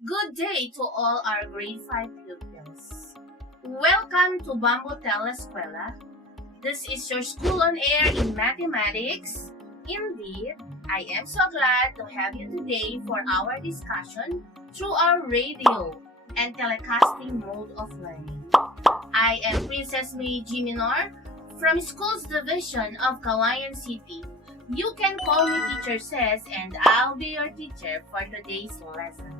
Good day to all our grade 5 pupils. Welcome to Bamboo Telescuela. This is your school on air in mathematics. Indeed, I am so glad to have you today for our discussion through our radio and telecasting mode of learning. I am Princess May G. Menor from Schools Division of Cauayan City. You can call me Teacher Says and I'll be your teacher for today's lesson.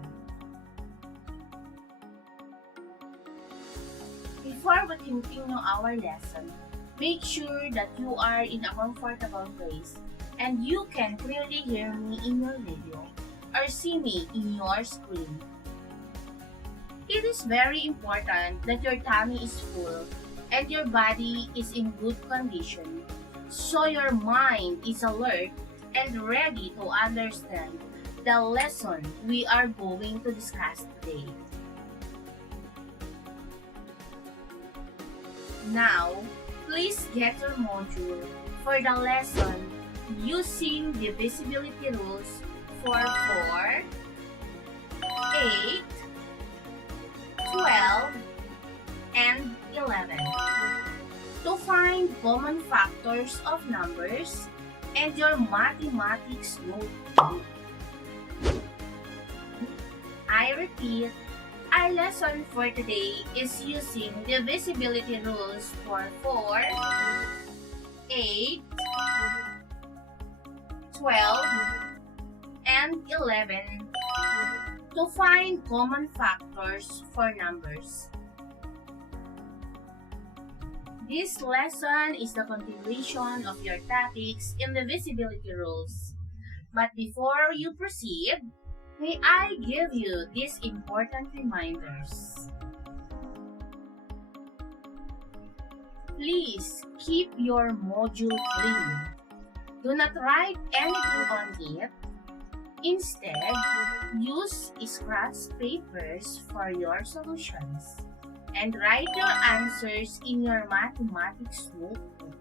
Before we continue our lesson, make sure that you are in a comfortable place and you can clearly hear me in your radio or see me in your screen. It is very important that your tummy is full and your body is in good condition, so your mind is alert and ready to understand the lesson we are going to discuss today. Now, please get your module for the lesson using divisibility rules for 4, 8, 12, and 11 to find common factors of numbers and your mathematics notebook. I repeat, our lesson for today is using divisibility rules for 4, 8, 12, and 11 to find common factors for numbers. This lesson is the continuation of your topics in divisibility rules. But before you proceed, may I give you these important reminders. Please keep your module clean. Do not write anything on it. Instead, use scratch papers for your solutions and write your answers in your mathematics notebook.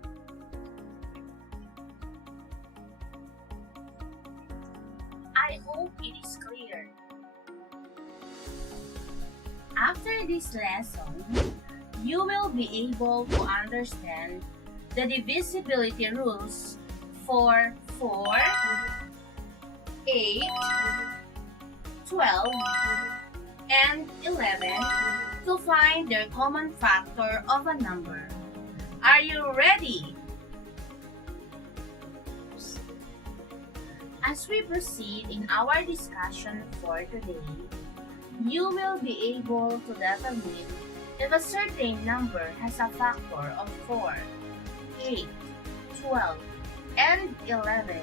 I hope it is clear. After this lesson, you will be able to understand the divisibility rules for 4, 8, 12, and 11 to find their common factor of a number. Are you ready? As we proceed in our discussion for today, you will be able to determine if a certain number has a factor of 4, 8, 12, and 11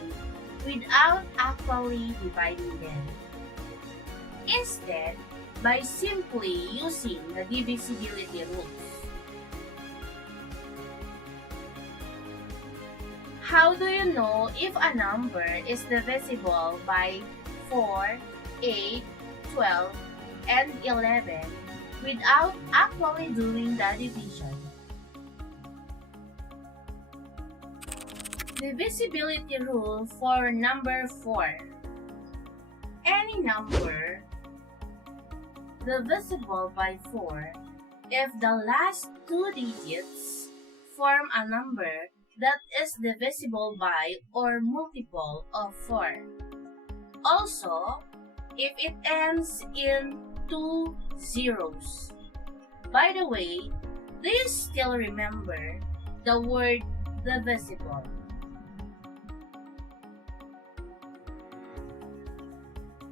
without actually dividing them. Instead, by simply using the divisibility rules. How do you know if a number is divisible by 4, 8, 12, and 11 without actually doing the division? Divisibility rule for number 4. Any number divisible by 4 if the last two digits form a number that is divisible by or multiple of 4. Also, if it ends in 2 zeros. By the way, do you still remember the word divisible?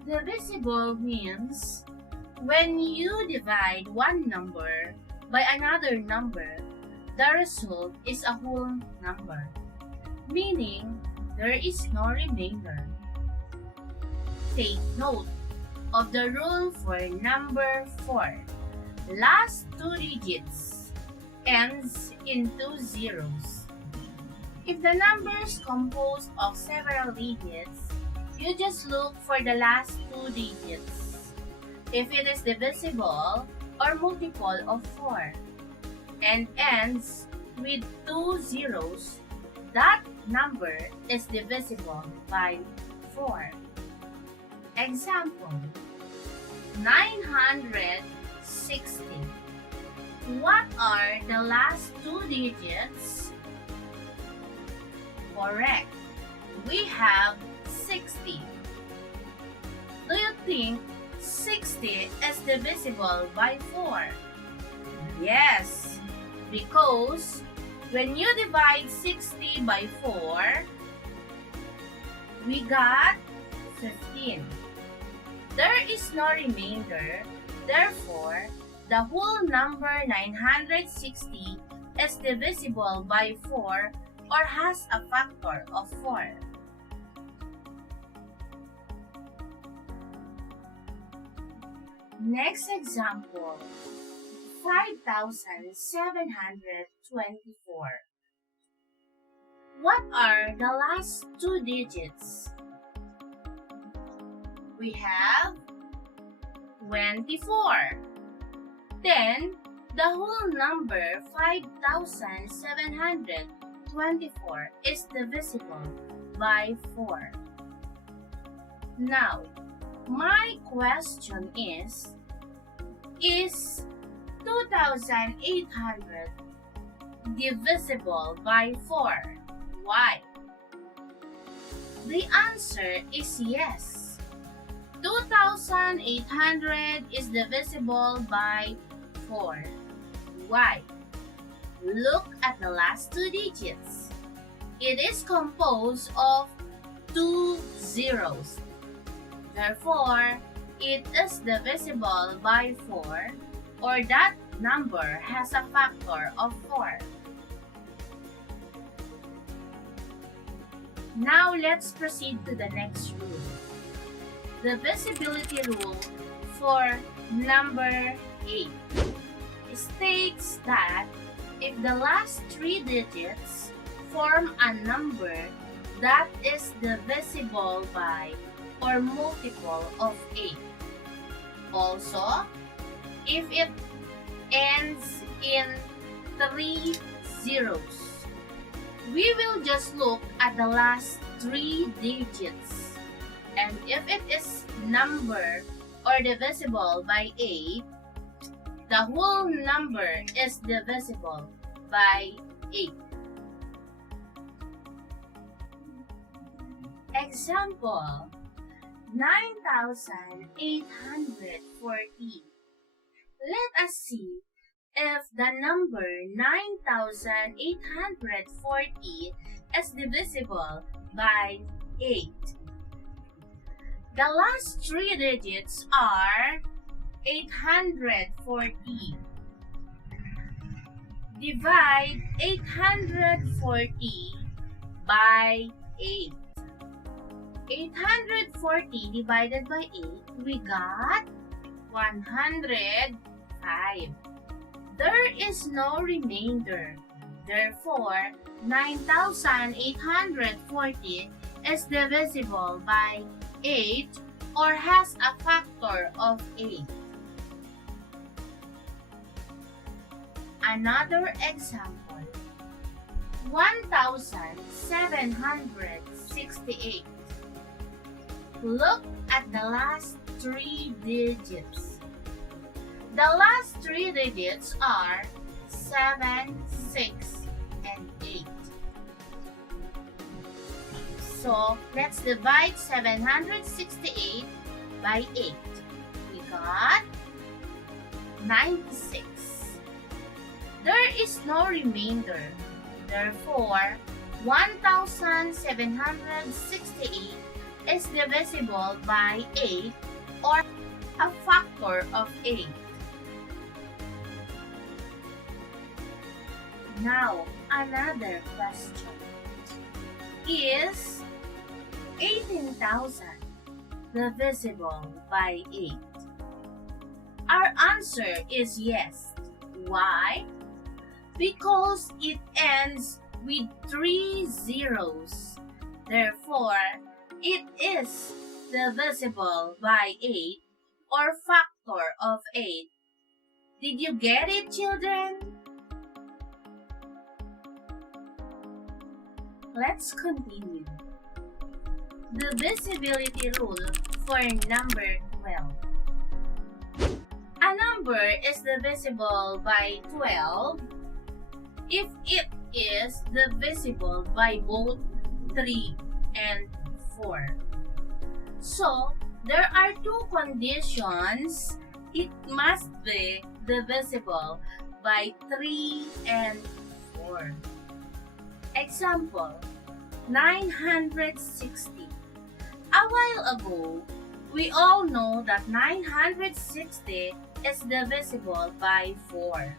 Divisible means when you divide one number by another number, the result is a whole number, meaning there is no remainder. Take note of the rule for number 4. Last two digits ends in 2 zeros. If the number is composed of several digits, you just look for the last two digits. If it is divisible or multiple of 4 and ends with 2 zeros, that number is divisible by 4. Example: 960. What are the last two digits? Correct. We have 60. Do you think 60 is divisible by 4? Yes, because when you divide 60 by 4, we got 15. There is no remainder, therefore, the whole number 960 is divisible by 4 or has a factor of 4. Next example, 5,724. What are the last two digits? We have 24. Then, the whole number 5,724 is divisible by 4. Now, my question is 2,800 divisible by 4? Why? The answer is yes. 2,800 is divisible by 4. Why? Look at the last two digits. It is composed of 2 zeros. Therefore, it is divisible by 4, or that number has a factor of 4. Now, let's proceed to the next rule. The divisibility rule for number 8 states that if the last three digits form a number that is divisible by or multiple of 8. Also, if it ends in 3 zeros, we will just look at the last three digits. And if it is number or divisible by 8, the whole number is divisible by 8. Example, 9,840. Let us see if the number 9,840 is divisible by 8. The last three digits are 840. Divide 840 by 8. 840 divided by 8, we got 105. There is no remainder. Therefore, 9,840 is divisible by 8 or has a factor of 8. Another example, 1,768. Look at the last three digits. The last three digits are 7, 6, and 8. So, let's divide 768 by 8. We got 96. There is no remainder. Therefore, 1,768 is divisible by 8 or a factor of 8. Now, another question. Is 18,000 divisible by 8? Our answer is yes. Why? Because it ends with 3 zeros. Therefore, it is divisible by 8 or factor of 8. Did you get it, children? Let's continue. The divisibility rule for number 12. A number is divisible by 12 if it is divisible by both 3 and 4. So, there are two conditions. It must be divisible by 3 and 4. Example, 960. A while ago, we all know that 960 is divisible by 4.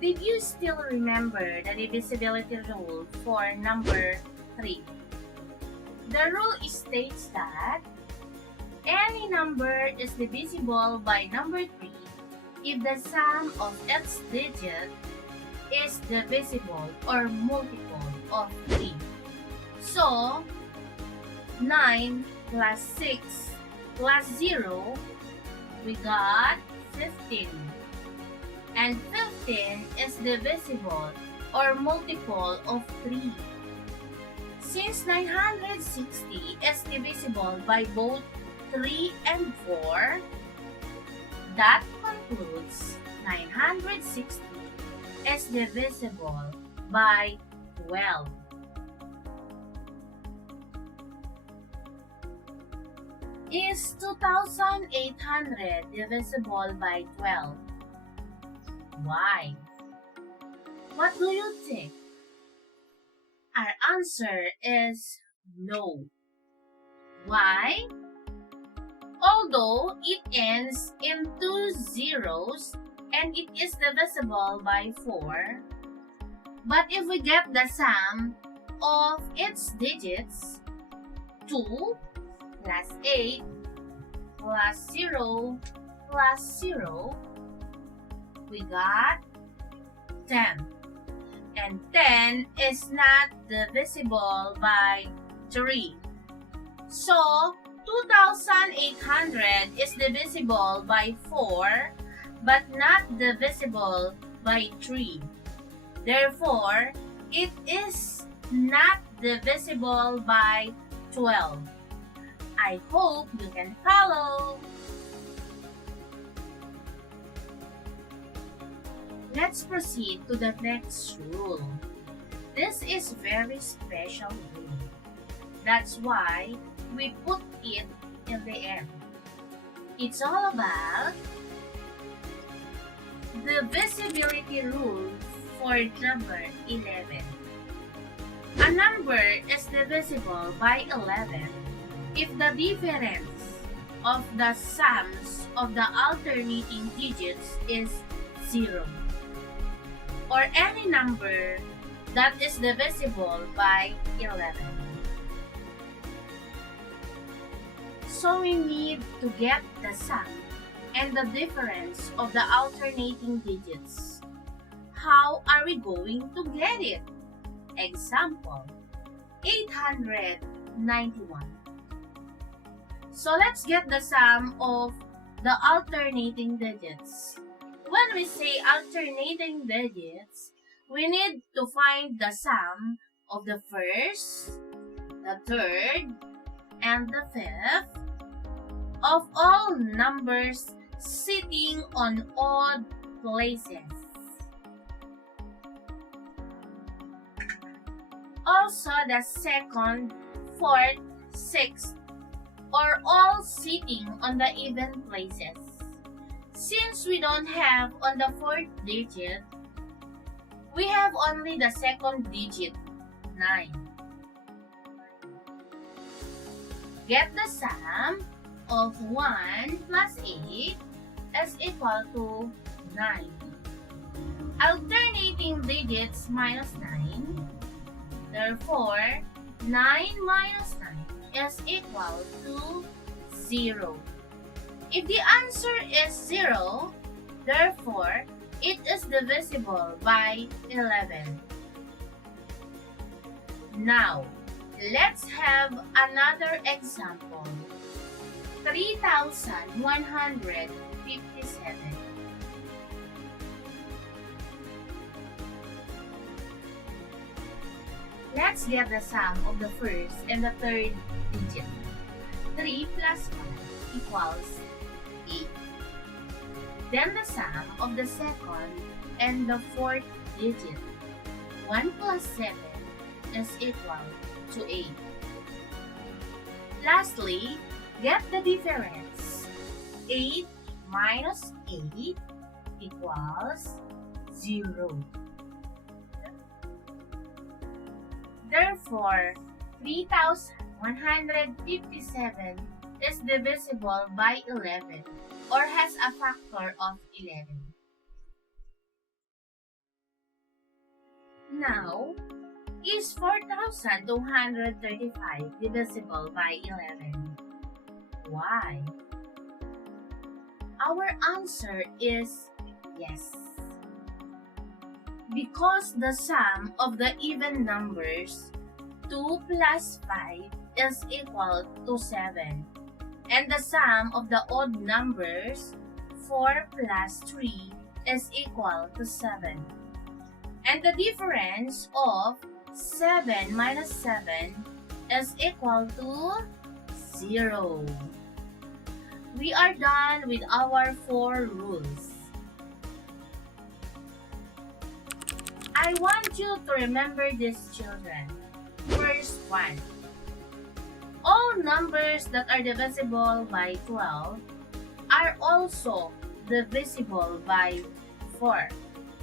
Did you still remember the divisibility rule for number 3? The rule states that any number is divisible by number 3 if the sum of its digit is divisible or multiple of 3. So, 9 plus 6 plus 0, we got 15. And 15 is divisible or multiple of 3. Since 960 is divisible by both 3 and 4, that concludes 960 is divisible by 12. Is 2,800 divisible by 12? Why? What do you think? Our answer is no. Why? Although it ends in 2 zeros and it is divisible by 4, but if we get the sum of its digits, 2 plus 8 plus 0 plus 0, we got 10. And 10 is not divisible by 3. So, 2,800 is divisible by 4, but not divisible by 3. Therefore, it is not divisible by 12. I hope you can follow. Let's proceed to the next rule. This is very special rule. That's why we put it in the end. It's all about the divisibility rule for number 11. A number is divisible by 11 if the difference of the sums of the alternating digits is 0, or any number that is divisible by 11. So we need to get the sum and the difference of the alternating digits. How are we going to get it? Example, 891. So let's get the sum of the alternating digits. When we say alternating digits, we need to find the sum of the first, the third, and the fifth of all numbers sitting on odd places. Also the second, fourth, sixth, or all sitting on the even places. Since we don't have on the fourth digit, we have only the second digit, 9. Get the sum of 1 plus 8 is equal to 9. Alternating digits minus 9. Therefore, 9 minus 9 is equal to 0. If the answer is 0, therefore, it is divisible by 11. Now, let's have another example. 3,157. Let's get the sum of the first and the third digit. 3 plus 5 equals 8. Then the sum of the second and the fourth digit, 1 plus 7, is equal to 8. Lastly, get the difference. 8 minus 8 equals 0. Therefore, 3,157 is divisible by 11 or has a factor of 11. Now, is 4,235 divisible by 11? Why? Our answer is yes. Because the sum of the even numbers 2 plus 5 is equal to 7, and the sum of the odd numbers 4 plus 3 is equal to 7. And the difference of 7 minus 7 is equal to 0. We are done with our 4 rules. I want you to remember these, children. First one. All numbers that are divisible by 12 are also divisible by 4.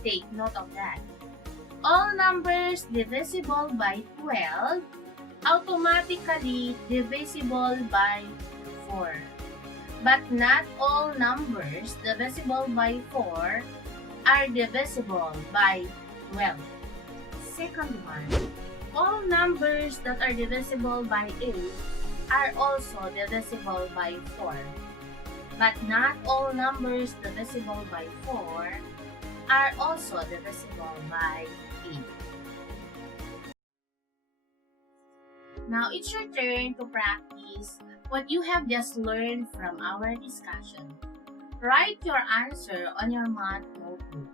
Take note of that. All numbers divisible by 12 automatically divisible by 4. But not all numbers divisible by 4 are divisible by 12. Second one, all numbers that are divisible by 8 are also divisible by 4. But not all numbers divisible by 4 are also divisible by 8. Now it's your turn to practice what you have just learned from our discussion. Write your answer on your math notebook.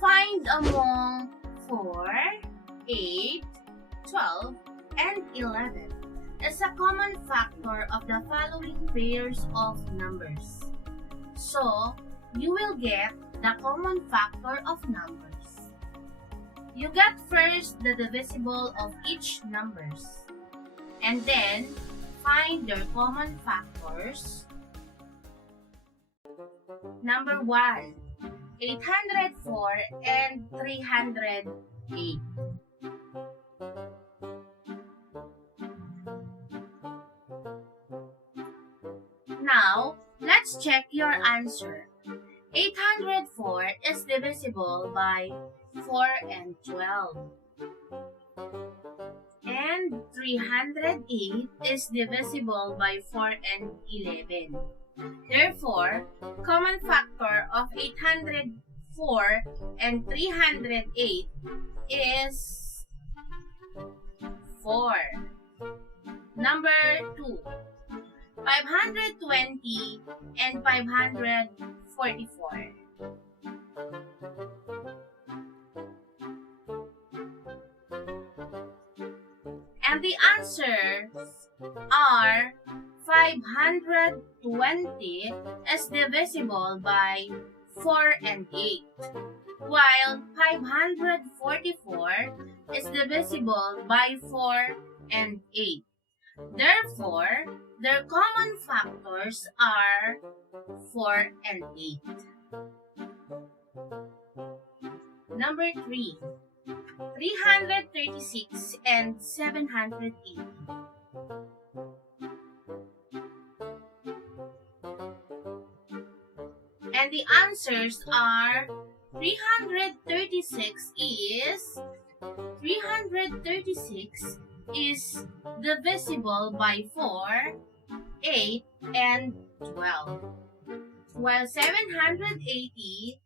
Find among 4, 8, 12, and 11 is a common factor of the following pairs of numbers. So, you will get the common factor of numbers. You get first the divisible of each numbers, and then find their common factors. Number 1, 804 and 308. Now, let's check your answer. 804 is divisible by 4 and 12. And 308 is divisible by 4 and 11. Therefore, common factor of 804 and 308 is 4. Number 2, 520 and 544. And the answers are 520 is divisible by 4 and 8, while 544 is divisible by 4 and 8. Therefore, their common factors are 4 and 8. Number 3, 336 and 780. And the answers are 336 is divisible by 4, 8, and 12. While 780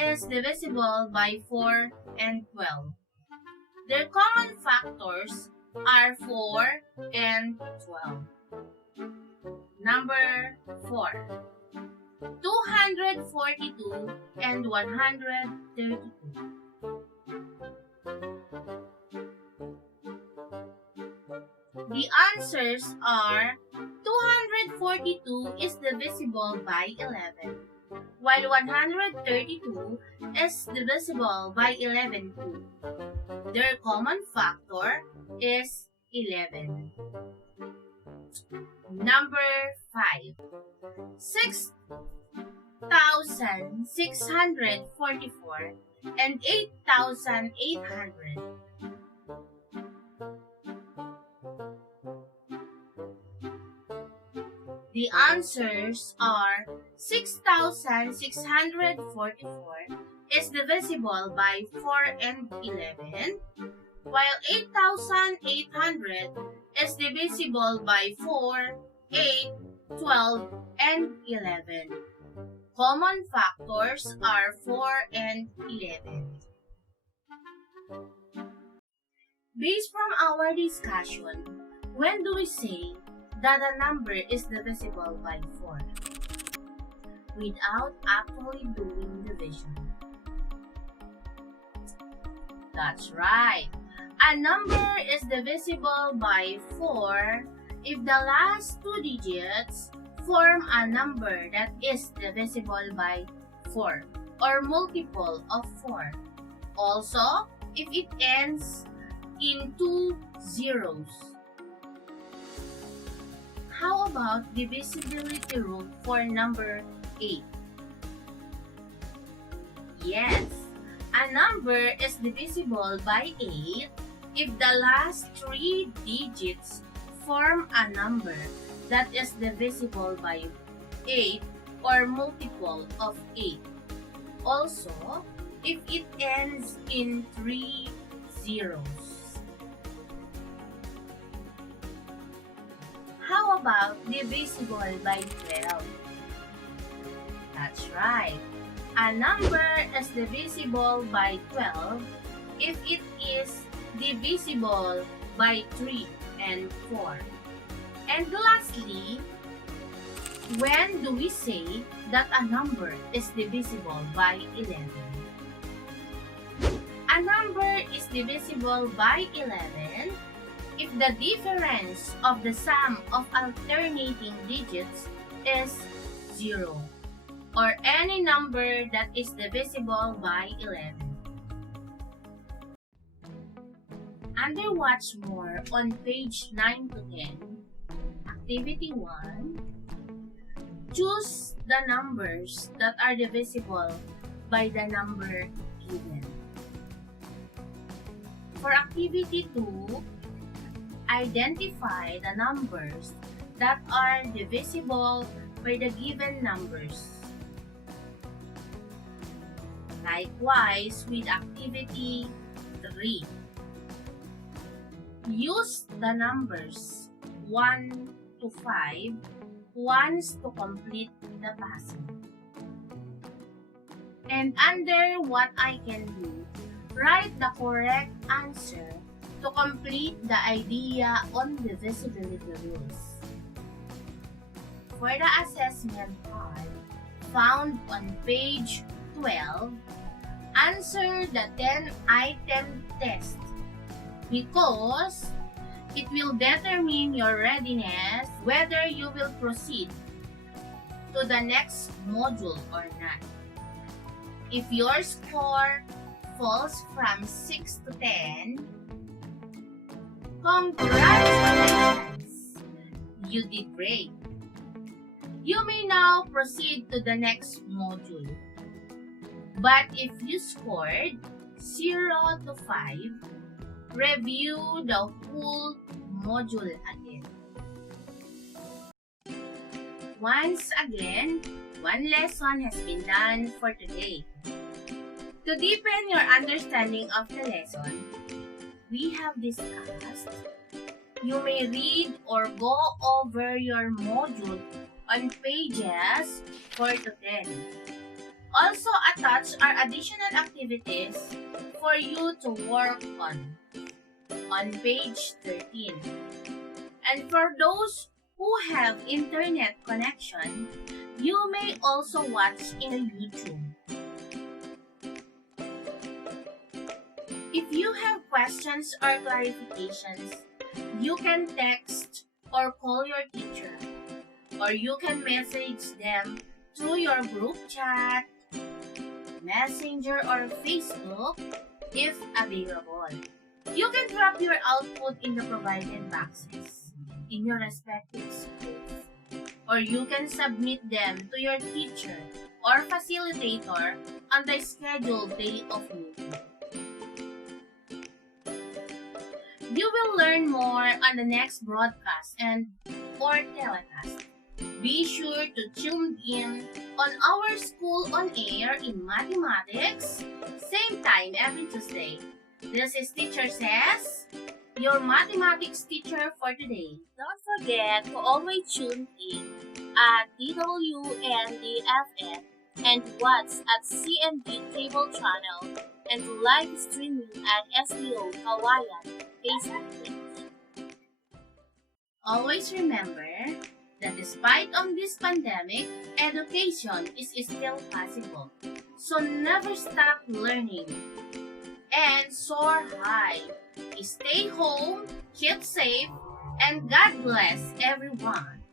is divisible by 4 and 12. Their common factors are 4 and 12. Number 4, 242 and 132. The answers are 242 is divisible by 11, while 132 is divisible by 11 too. Their common factor is 11. Number 5. 6,644 and 8,800. The answers are 6,644 is divisible by 4 and 11, while 8,800 is divisible by 4, 8, 12, and 11. Common factors are 4 and 11. Based from our discussion, when do we say that a number is divisible by 4? Without actually doing division. That's right. A number is divisible by 4 if the last two digits form a number that is divisible by 4 or multiple of 4. Also, if it ends in 2 zeros. How about divisibility rule for number 8? Yes, a number is divisible by 8 if the last three digits form a number that is divisible by 8 or multiple of 8. Also, if it ends in 3 zeros. How about divisible by 12? That's right. A number is divisible by 12 if it is divisible by 3 and 4. And lastly, when do we say that a number is divisible by 11? A number is divisible by 11 if the difference of the sum of alternating digits is 0, or any number that is divisible by 11. Under Watch More on page 9 to 10, Activity 1, choose the numbers that are divisible by the number given. For Activity 2, identify the numbers that are divisible by the given numbers. Likewise with Activity 3. Use the numbers 1 to 5 once to complete the puzzle. And under What I Can Do, write the correct answer to complete the idea on divisibility rules. For the assessment part, found on page 12, answer the 10-item test because it will determine your readiness whether you will proceed to the next module or not. If your score falls from 6 to 10, congratulations! You did great. You may now proceed to the next module. But if you scored 0 to 5, review the whole module again. Once again, one lesson has been done for today. To deepen your understanding of the lesson, we have discussed, you may read or go over your module on pages 4 to 10. Also attach our additional activities for you to work on page 13. And for those who have internet connection, you may also watch in YouTube. If you have questions or clarifications, You can text or call your teacher, or you can message them through your group chat, Messenger, or Facebook if available. You can drop your output in the provided boxes in your respective schools, or you can submit them to your teacher or facilitator on the scheduled day of meeting. You will learn more on the next broadcast and or telecast. Be sure to tune in on our School on Air in Mathematics, same time every Tuesday. This is Teacher Says, your mathematics teacher for today. Don't forget to always tune in at DWND FM and watch at CMD cable channel and live streaming at SDO Cauayan Facebook page. Always remember that despite of this pandemic, education is still possible. So never stop learning and soar high. Stay home, keep safe, and God bless everyone.